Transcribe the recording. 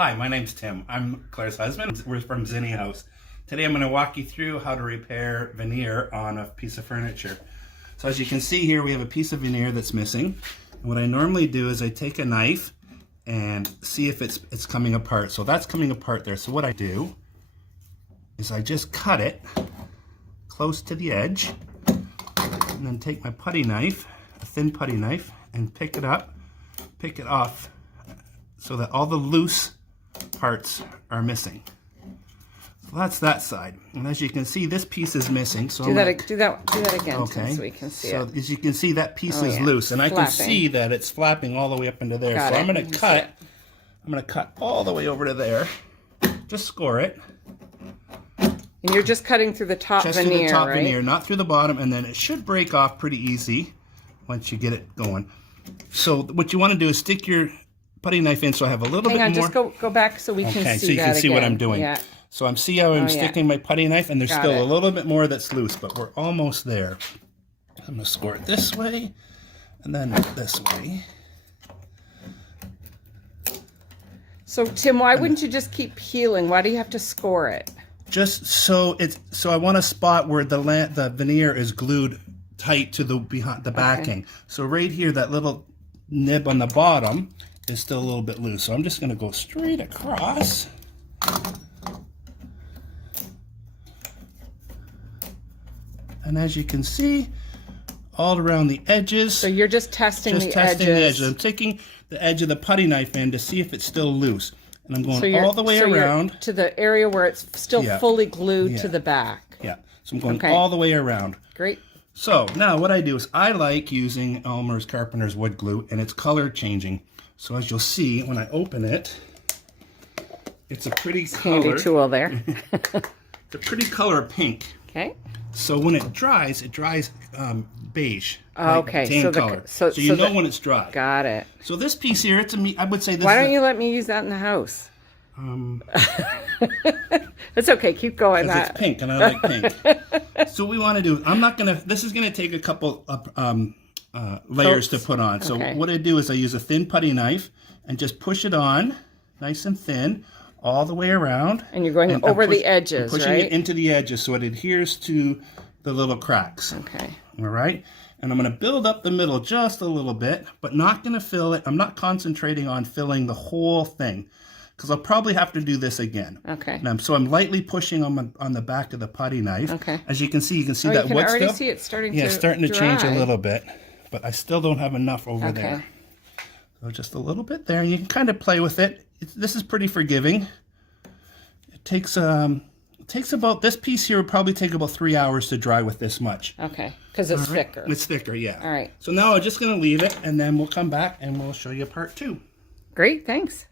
Hi, my name's Tim. I'm Claire's husband. We're from Zinni House. Today I'm going to walk you through how to repair veneer on a piece of furniture. So as you can see here, we have a piece of veneer that's missing. And what I normally do is I take a knife and see if it's coming apart. So that's coming apart there. So what I do is I just cut it close to the edge and then take my putty knife, a thin putty knife, and pick it up, pick it off so that all the loose parts are missing. So that's that side. And as you can see, this piece is missing. So do that again, okay, so we can see so it. As you can see, that piece is loose, and I can see that it's flapping all the way up into there. So I'm going to cut. I'm going to cut all the way over to there. Just score it. And you're just cutting through the top veneer, through the top right? veneer, not through the bottom, and then it should break off pretty easy once you get it going. So what you want to do is stick your putty knife in, so I have a little bit more. Just go back so we can see that. Okay, so you can see what I'm doing. Yeah. So I'm how I'm sticking my putty knife, and there's still a little bit more that's loose, but we're almost there. I'm going to score it this way, and then this way. So Tim, why wouldn't you just keep peeling? Why do you have to score it? Just so I want a spot where the veneer is glued tight to the backing. So right here, that little nib on the bottom is still a little bit loose. So I'm just going to go straight across. And as you can see, all around the edges. So you're just testing the edges. I'm taking the edge of the putty knife in to see if it's still loose. And I'm going all the way around. To the area where it's still fully glued to the back. Yeah. So I'm going all the way around. Great. So now what I do is I like using Elmer's Carpenter's wood glue, and it's color changing. So as you'll see, when I open it, it's a pretty color. Handy tool there. It's a pretty color pink. Okay. So when it dries beige. Okay. Tan color. So you know when it's dry. Got it. So this piece here, I would say this. Why don't you let me use that in the house? It's okay. Keep going. It's pink, and I like pink. So what we want to do, this is gonna take a couple of layers to put on. So what I do is I use a thin putty knife and just push it on, nice and thin, all the way around. And you're going over the edges, pushing it into the edges so it adheres to the little cracks. Okay. All right. And I'm going to build up the middle just a little bit, but not going to fill it. I'm not concentrating on filling the whole thing, because I'll probably have to do this again. Okay. So I'm lightly pushing on the back of the putty knife. Okay. As you can see, that you can already see it starting to starting to dry. change a little bit, but I still don't have enough over there. So just a little bit there. You can kind of play with it. This is pretty forgiving. It takes about, this piece here would probably take about 3 hours to dry with this much. Okay, because it's thicker. It's thicker, yeah. All right. So now I'm just going to leave it, and then we'll come back and we'll show you part 2. Great, thanks.